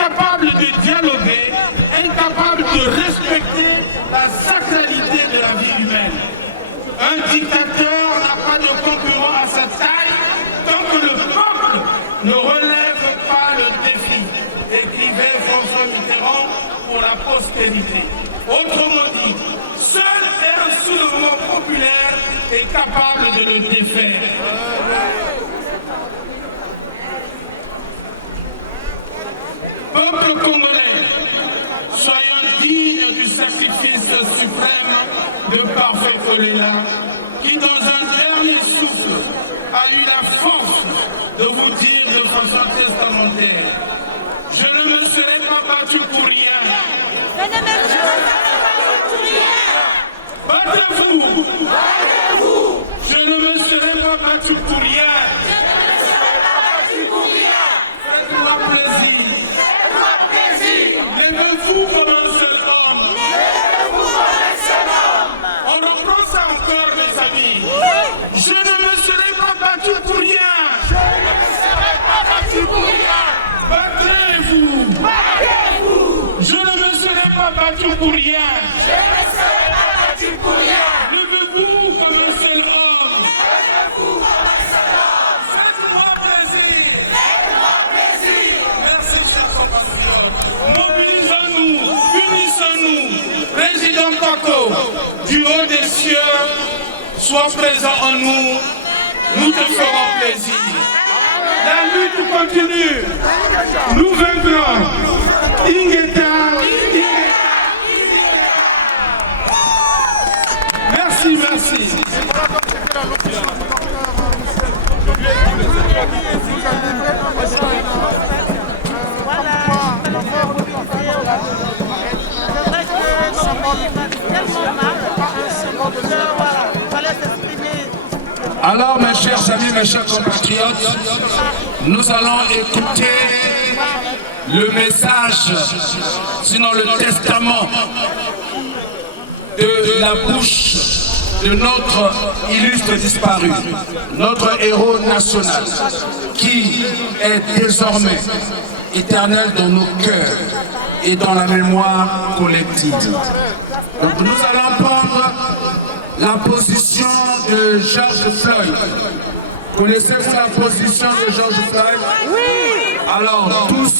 incapable de dialoguer, incapable de respecter la sacralité de la vie humaine. Un dictateur n'a pas de concurrent à sa taille tant que le peuple ne relève pas le défi, écrivait François Mitterrand pour la postérité. Autrement dit, seul un soulèvement populaire est capable de le défaire. Peuple congolais, soyons dignes du sacrifice suprême de Parfait Kolela, qui dans un dernier souffle a eu la force de vous dire de façon testamentaire: je ne me serai pas battu pour rien. Je ne me serai pas battu pour rien. Battez-vous. Battez-vous. Je ne me serai pas battu pour rien. Je ne me serai pas battu pour rien. Faites-moi plaisir. Faites-moi plaisir. Levez-vous comme un seul homme. Levez-vous comme un seul homme. On reprend ça encore, mes amis. Oui. Je ne me serai pas battu pour rien. Je ne me serai pas battu pour rien. Battez-vous. Battez-vous. Je ne me serai pas battu pour rien. Je ne me serai pas battu pour rien. Levez-vous comme un seul homme. Levez-vous comme un seul homme. Faites-moi plaisir. Faites-moi plaisir. Merci, chers compatriotes. Mobilisons-nous, unissons-nous. Président Paco, du haut des cieux, sois présent en nous. Nous te ferons plaisir. La lutte continue. Nous vaincrons. Ingeta. Merci, merci. Alors, mes chers amis, mes chers compatriotes, nous allons écouter le message, sinon le testament de la bouche de notre illustre disparu, notre héros national, qui est désormais éternel dans nos cœurs et dans la mémoire collective. Donc nous allons prendre la position de George Floyd. Connaissez-vous la position de George Floyd? Oui. Alors tous,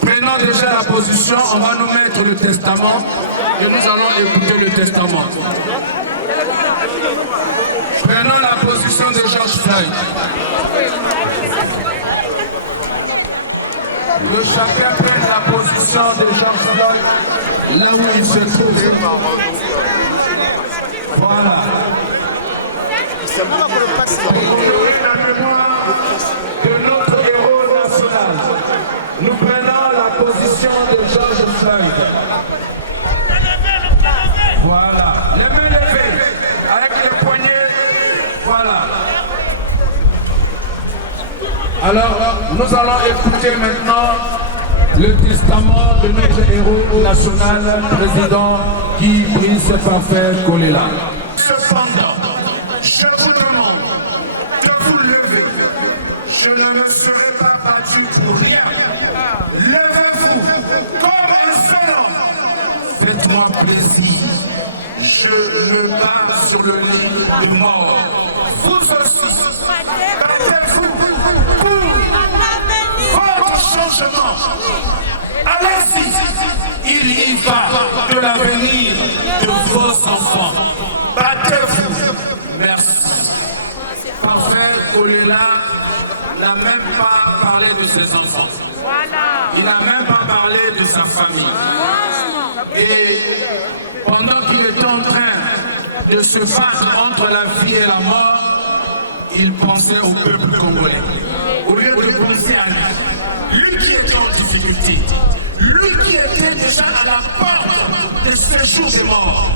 prenons déjà la position, on va nous mettre le testament et nous allons écouter le testament. Prenons la position de George Floyd. Que chacun prenne la position de George Floyd là où il se trouve. Voilà. De notre héros national, nous prenons la position de George Floyd. Voilà. Les mains levées, avec les poignets. Voilà. Alors, nous allons écouter maintenant le testament de notre héros national, président Guy Brice Parfait Kolela. Cependant, je vous demande de vous lever. Je ne me serai pas battu pour rien. Levez-vous comme un seul homme. Faites-moi plaisir. Je me bats sur le lit de mort. Vous aussi, battez-vous pour votre changement. Allez-y, il y va de l'avenir de vos enfants. Battez-vous. Merci. Parfait Kolela n'a même pas parlé de ses enfants. Il n'a même pas parlé de sa famille. Et pendant qu'il était en train de se battre entre la vie et la mort, il pensait au peuple congolais. Au lieu de penser à lui, lui qui était en difficulté, lui qui était déjà à la porte de ce jour de mort,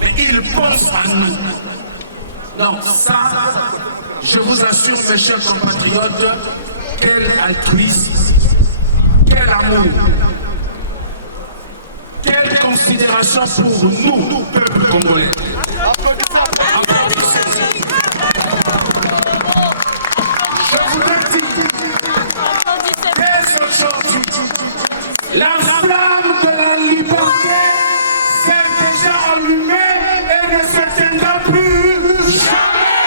mais il pense à nous. Donc ça, je vous assure, mes chers compatriotes, quel altruisme, quel amour, quelle considération pour nous, peuple congolais. Je vous le dis, dès aujourd'hui, La flamme de la liberté s'est déjà allumée et ne s'éteindra plus jamais.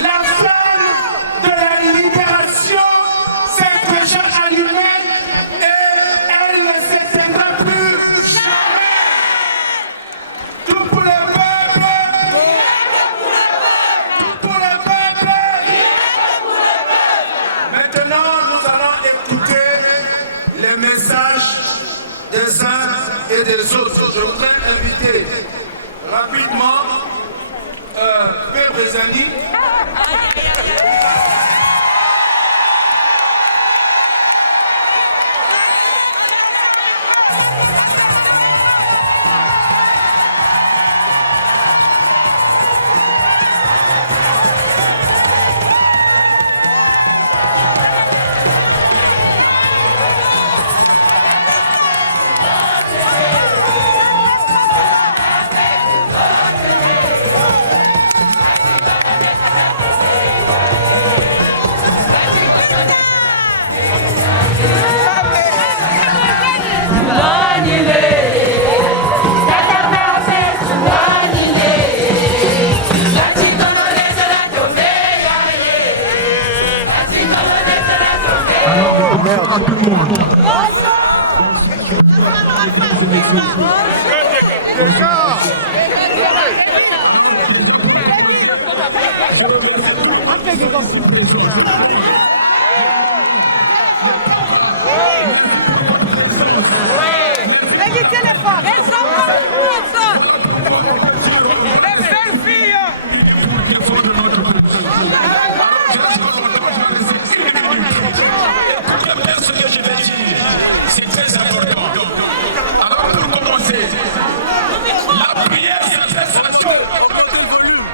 La flamme de la libération s'est déjà allumée et elle ne s'éteindra plus jamais. Tout pour le peuple. Tout pour le peuple. Maintenant, nous allons écouter les messages des uns et des autres. Je voudrais inviter rapidement Père Bézani. Bonsoir à tout le monde. C'est très important. Alors pour commencer, la prière s'adresse à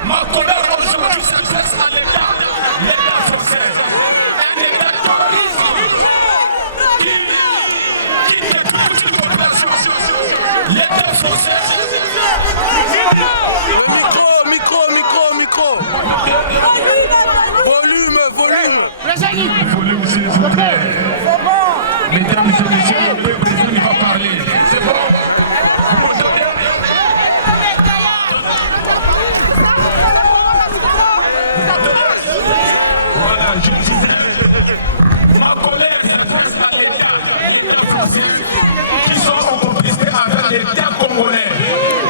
ma colère aujourd'hui s'adresse à l'État français. Un État terroriste qui détruit toute population. L'État français. Micro. Volume. Volume, s'il vous plaît. Mesdames et messieurs, le président va parler. C'est bon? Vous m'entendez? Voilà, je disais, ma colère s'adresse à l'État français qui sont en complicité avec l'État congolais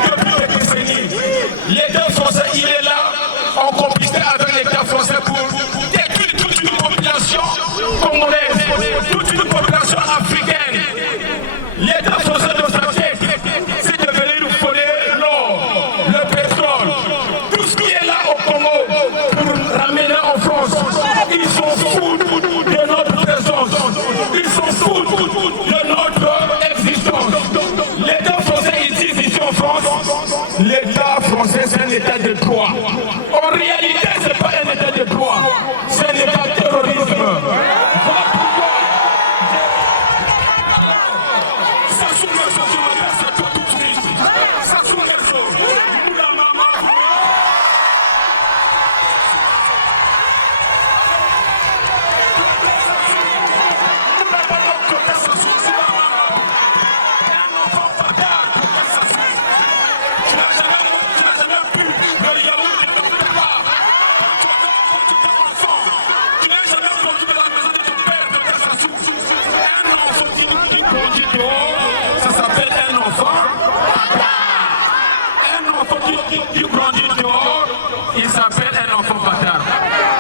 depuis des décennies. L'État français, il est là en complicité avec l'État français pour détruire toute une population congolaise, toute une population africaine. L'État français dans sa tête, c'est de venir nous voler l'or, le pétrole, tout ce qui est là au Congo pour ramener en France. Ils sont fous de notre présence, ils sont fous de notre existence. L'État français ici en France, l'État français c'est un État de droit. En réalité, ce n'est pas un État de droit, c'est un État de terrorisme. Ça s'appelle un enfant. Un enfant qui grandit dehors, il s'appelle un enfant bâtard.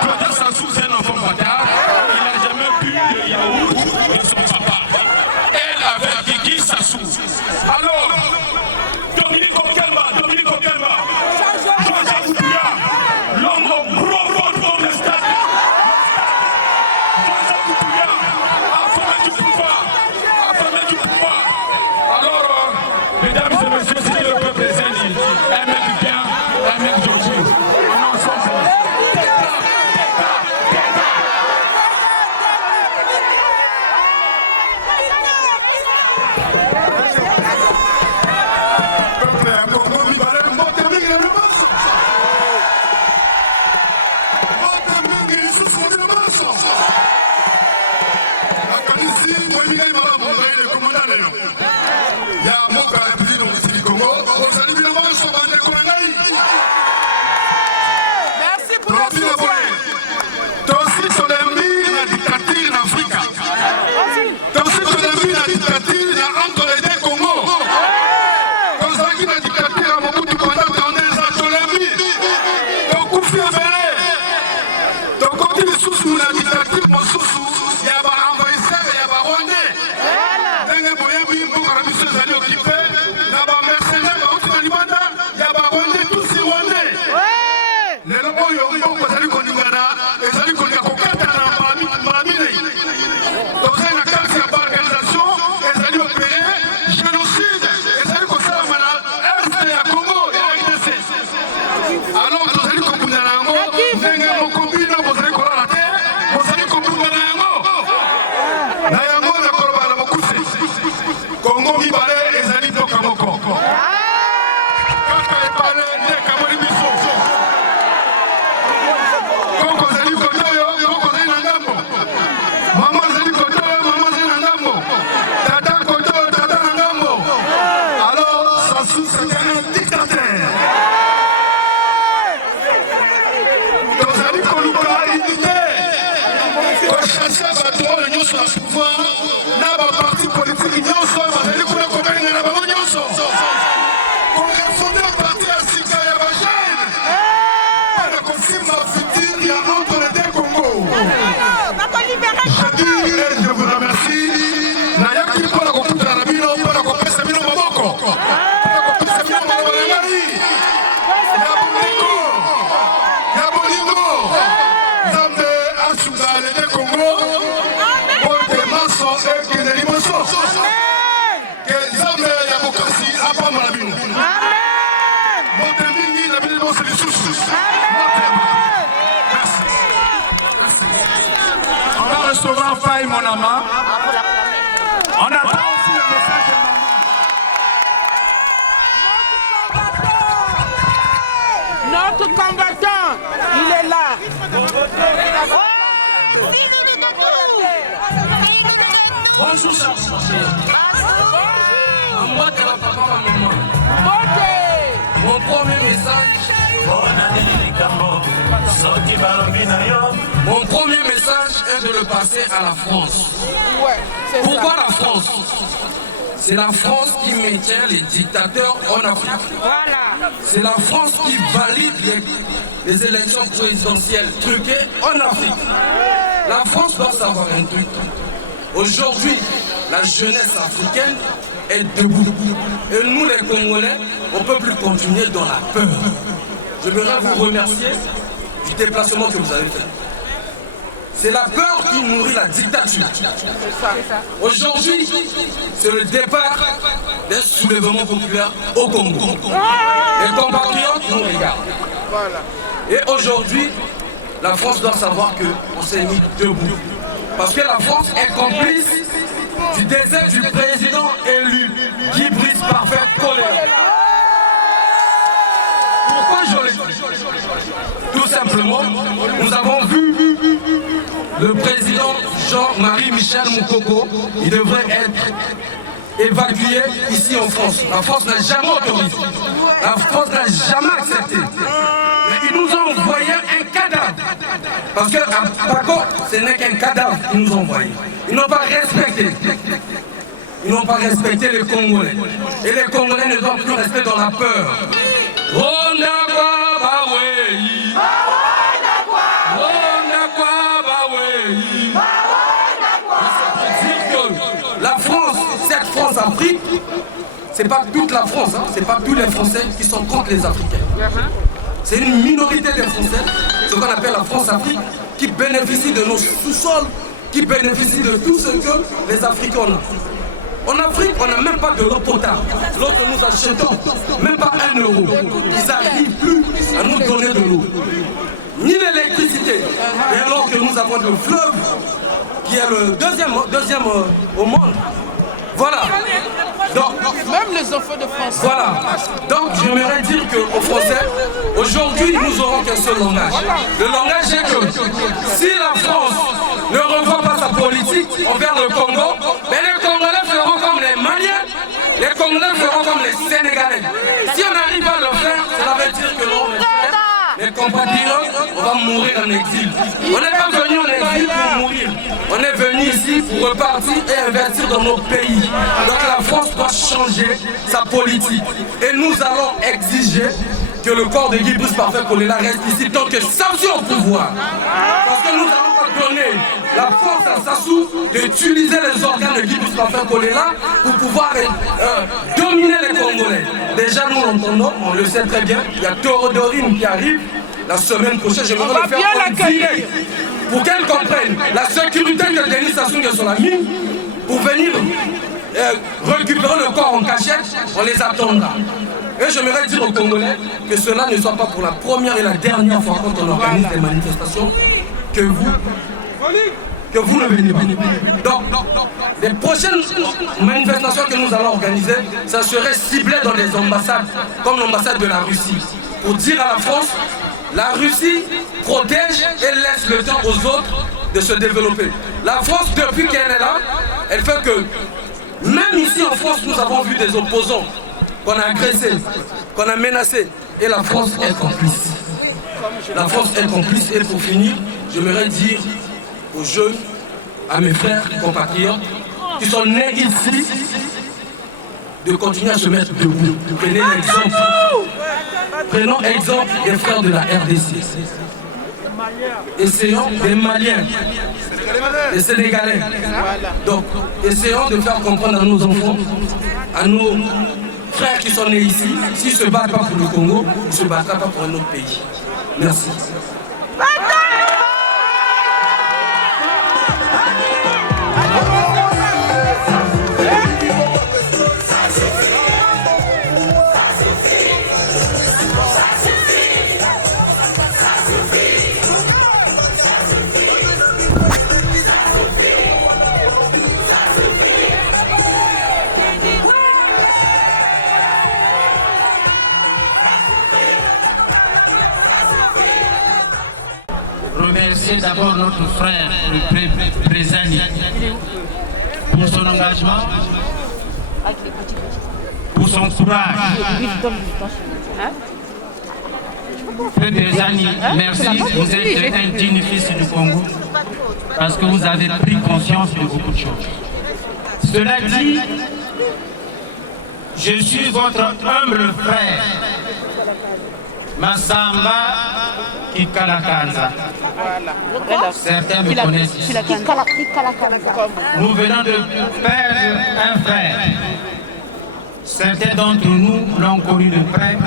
Quand Sassou c'est un enfant bâtard, il n'a jamais bu de yaourt de son papa. Elle avait Kiki Sassou. Alors, Dominique Okelma, Jean-Jacques Bouya, l'homme au gros dans le stade. Jean-Jacques Bouya, affamé du pouvoir. Alors, mesdames et messieurs, c'est le peuple des Indies. Un mec bien, un mec gentil. On est ensemble. Ici, oyo nyonso na pouvoir na baparti politike nyonso bazali kuna kobenga na bango nyonso korefonde parti ya sika ya bajene mpona kosimba futur ya entre les deux Congo. Je vous remercie. Nayaki mpona kokutana na bino mpona kopesa bino maboko mpona kopesa bino mabangai ya bolingo Nzambe asunga les deux Congo mbote maso ekende liboso ke Nzambe ya bokasi apambola bino mbote mingi na bino liboso lisusu. On va recevoir Faye Monama. On attend aussi le message de maman. Notre combattant, il est là. Bonjour, chers Mon premier message. Mon premier message est de le passer à la France. Pourquoi la France? C'est la France qui maintient les dictateurs en Afrique. C'est la France qui valide les élections présidentielles truquées en Afrique. La France doit savoir un truc. Aujourd'hui, la jeunesse africaine est debout. Et nous, les Congolais, on ne peut plus continuer dans la peur. Je voudrais vous remercier du déplacement que vous avez fait. C'est la peur qui nourrit la dictature. Aujourd'hui, c'est le départ d'un soulèvement populaire au Congo. Les compatriotes nous regardent. Et aujourd'hui, la France doit savoir qu'on s'est mis debout. Parce que la France est complice du décès du président élu, Guy Brice Parfait Kolela. Pourquoi je l'ai dit? Tout simplement, nous avons vu le président Jean-Marie Michel Moukoko, il devrait être évacué ici en France. La France n'a jamais autorisé. La France n'a jamais accepté. Mais ils nous ont envoyé un cadavre. Parce que d'accord, ce n'est qu'un cadavre qu'ils nous ont envoyé. Ils n'ont pas respecté. Ils n'ont pas respecté les Congolais. Et les Congolais ne doivent plus rester dans la peur. La France, cette France-Afrique, c'est pas toute la France, hein, c'est pas tous les Français qui sont contre les Africains. C'est une minorité des Français, ce qu'on appelle la France-Afrique, qui bénéficie de nos sous-sols, qui bénéficie de tout ce que les Africains ont. En Afrique, on n'a même pas de l'eau potable. L'eau que nous achetons, même pas 1 euro. Ils n'arrivent plus à nous donner de l'eau. Ni l'électricité. Et alors que nous avons le fleuve, qui est le deuxième au monde. Voilà. Donc, Même les enfants de France. voilà. Donc, j'aimerais dire qu'aux Français, aujourd'hui, nous aurons qu'un seul langage. Le langage est que si la France ne revoit pas sa politique envers le Congo, mais les Congolais feront comme les Maliens, les Congolais feront comme les Sénégalais. Si on arrive à le faire, cela veut dire que non, les compatriotes, on va mourir en exil. On n'est pas venu en exil pour mourir. On est venu ici pour repartir et investir dans notre pays. Donc la France doit changer sa politique. Et nous allons exiger que le corps de Guy Brice Parfait Kolela reste ici tant que Sassou au pouvoir. Parce que nous allons pas donner la force à Sassou d'utiliser les organes de Guy Brice Parfait Kolela pour pouvoir dominer les Congolais. Déjà nous l'entendons, on le sait très bien, il y a Théodorine qui arrive la semaine prochaine. J'aimerais le faire en direct pour qu'elle comprenne la sécurité que Denis Sassou Nguesso a mis pour venir récupérer le corps en cachette, on les attendra. Et j'aimerais dire aux Congolais que cela ne soit pas pour la première et la dernière fois quand on organise des manifestations que vous ne venez pas. Donc, les prochaines manifestations que nous allons organiser, ça serait ciblé dans les ambassades, comme l'ambassade de la Russie, pour dire à la France, la Russie protège et laisse le temps aux autres de se développer. La France, depuis qu'elle est là, elle fait que, même ici en France, nous avons vu des opposants qu'on a agressés, qu'on a menacés, et la France est complice. La France est complice, et pour finir, j'aimerais dire aux jeunes, à mes frères compatriotes qui sont nés ici de continuer à se mettre debout. Prenez l'exemple. Prenons exemple des frères de la RDC. Essayons des Maliens, des Sénégalais. Donc, essayons de faire comprendre à nos enfants, à nos frères qui sont nés ici, s'ils ne se battent pas pour le Congo, ils ne se battront pas pour un autre pays. Merci. Remercier d'abord notre frère, le président, pour son engagement, pour son courage. Président, merci, vous êtes un digne fils du Congo, parce que vous avez pris conscience de beaucoup de choses. Cela dit, je suis votre humble frère, Massamba Kikalakanza. Certains me connaissent ici. Nous venons de perdre un frère. Certains d'entre nous l'ont connu de près,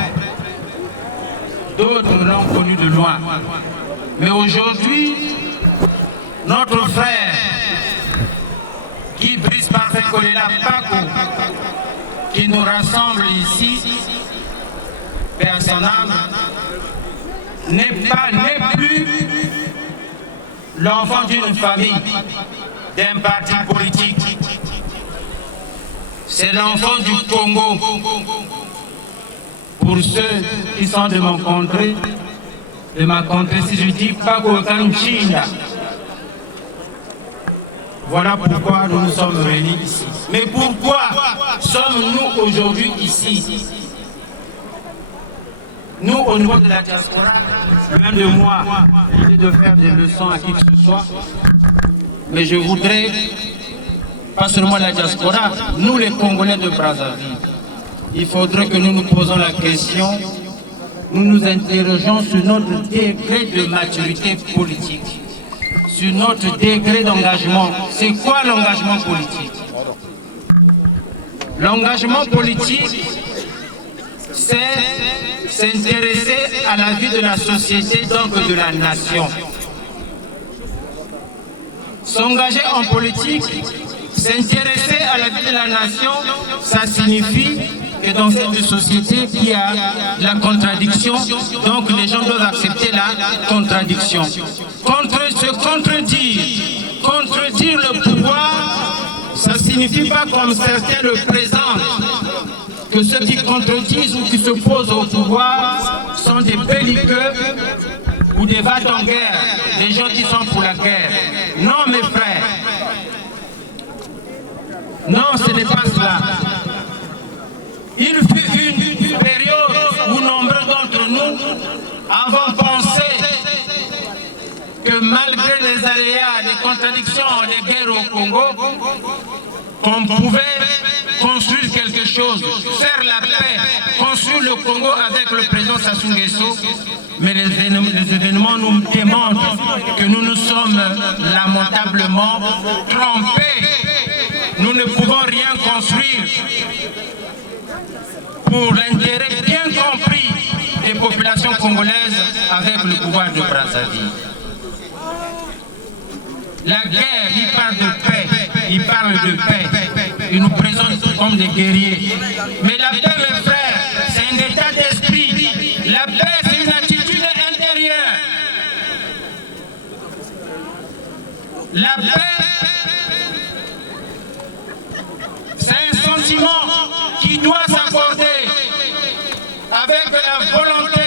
d'autres l'ont connu de loin. Mais aujourd'hui, notre frère, Guy Brice Parfait Kolela Paco, qui nous rassemble ici, Père son âme, n'est plus l'enfant d'une famille, d'un parti politique. C'est l'enfant du Congo. Pour ceux qui sont de ma contrée, si je dis Paco Kanchina, voilà pourquoi nous nous sommes réunis ici. Mais pourquoi sommes-nous aujourd'hui ici? Nous, au niveau de la diaspora, loin de moi, de faire des leçons à qui que ce soit, mais je voudrais, pas seulement la diaspora, nous les Congolais de Brazzaville, il faudrait que nous nous posons la question, nous nous interrogeons sur notre degré de maturité politique, sur notre degré d'engagement. C'est quoi l'engagement politique? L'engagement politique, c'est s'intéresser à la vie de la société, donc de la nation. S'engager en politique, s'intéresser à la vie de la nation, ça signifie que dans cette société qui a la contradiction, donc les gens doivent accepter la contradiction. Contredire le pouvoir, ça ne signifie pas comme certains le présentent, que ceux qui contredisent ou qui s'opposent au pouvoir sont des belliqueux ou des vaches en guerre, des gens qui sont pour la guerre. Non, mes frères. Non, ce n'est pas cela. Il fut une période où nombreux d'entre nous avons pensé que malgré les aléas, les contradictions, les guerres au Congo, on pouvait construire quelque chose, faire la paix, construire le Congo avec le président Sassou Nguesso. Mais les événements nous démontrent que nous nous sommes lamentablement trompés. Nous ne pouvons rien construire pour l'intérêt bien compris des populations congolaises avec le pouvoir de Brazzaville. La guerre, il parle de paix, il parle de paix. Il nous présente comme des guerriers. Mais la paix, mes frères, c'est un état d'esprit. La paix, c'est une attitude intérieure. La paix, c'est un sentiment qui doit s'accorder avec la volonté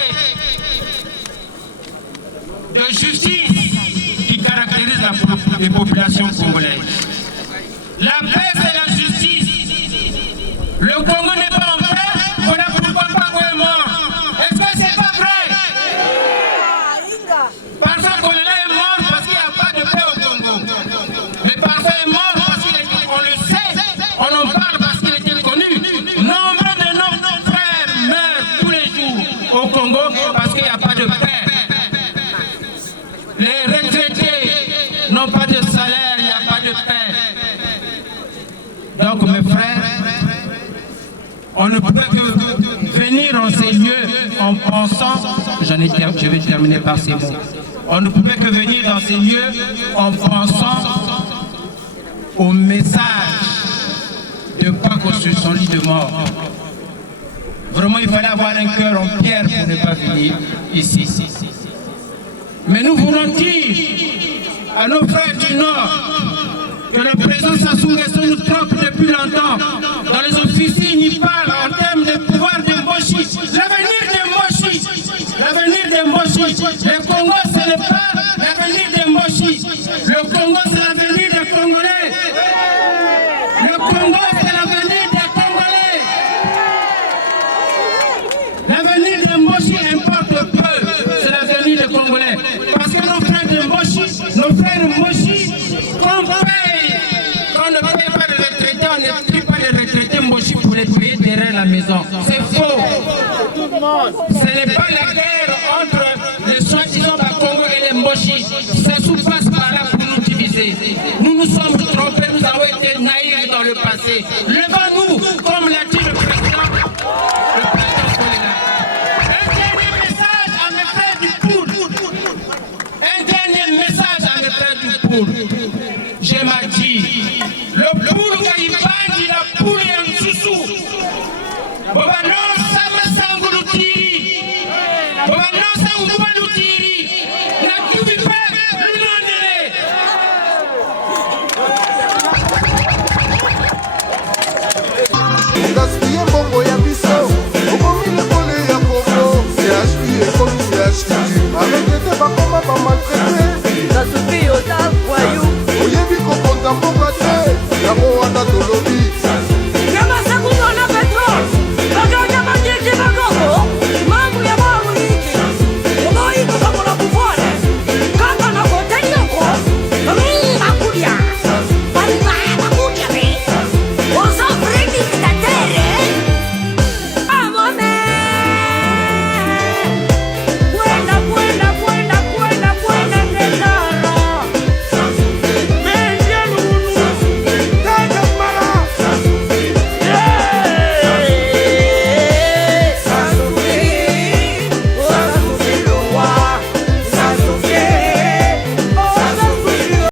de justice qui caractérise les populations congolaises. La paix, c'est la justice. Le Congo n'est pas en paix, voilà pourquoi Paco est mort. Est-ce que c'est pas vrai? Parce que Kolela est mort parce qu'il n'y a pas de paix au Congo. Mais Donc mes frères, on ne peut que venir en ces lieux en pensant, je vais terminer par ces mots, on ne pouvait que venir dans ces lieux en pensant au message de Paco sur son lit de mort. Vraiment, il fallait avoir un cœur en pierre pour ne pas venir ici. Mais nous voulons dire à nos frères du Nord que le président Sassou Nguesso nous trompe depuis longtemps. Dans les officines, il parle en termes de pouvoir de Mboshi. L'avenir de Mboshi, l'avenir de Mboshi. Le Congo, ce n'est pas l'avenir de Mboshi. Le Congo, c'est l'avenir des Congolais. Le Congo, c'est l'avenir des Congolais. L'avenir de Mboshi importe peu. C'est l'avenir des Congolais. Parce que nos frères de Mboshi, nos frères Mboshi, qu'on paye. Quand on ne paye pas de retraités, on ne prie pas de retraités Mboshi pour les payer derrière la maison. C'est faux. Ce n'est pas la guerre entre les soi-disant Congo et les Mboshi. Ça se passe par là pour nous diviser. Nous nous sommes trompés, nous avons été naïfs dans le passé. Levons-nous, comme l'a dit le président Solina. Un dernier message à mes frères du Poul. Un dernier message à mes frères du Poul. J'ai mal dit. Le Poul Kaïbandi, la Poul et un Soussou. Baba non, ça me semble l'outil. Baba non, ça me semble l'outil. La Toubi Père, le nom de gaspiller bongo ya biso okomi lekole ya kongo CHU ekomi CHU arekete bakoma bamaltraite Nasuki oza voyou. oyebi kokonza mboka te yango wana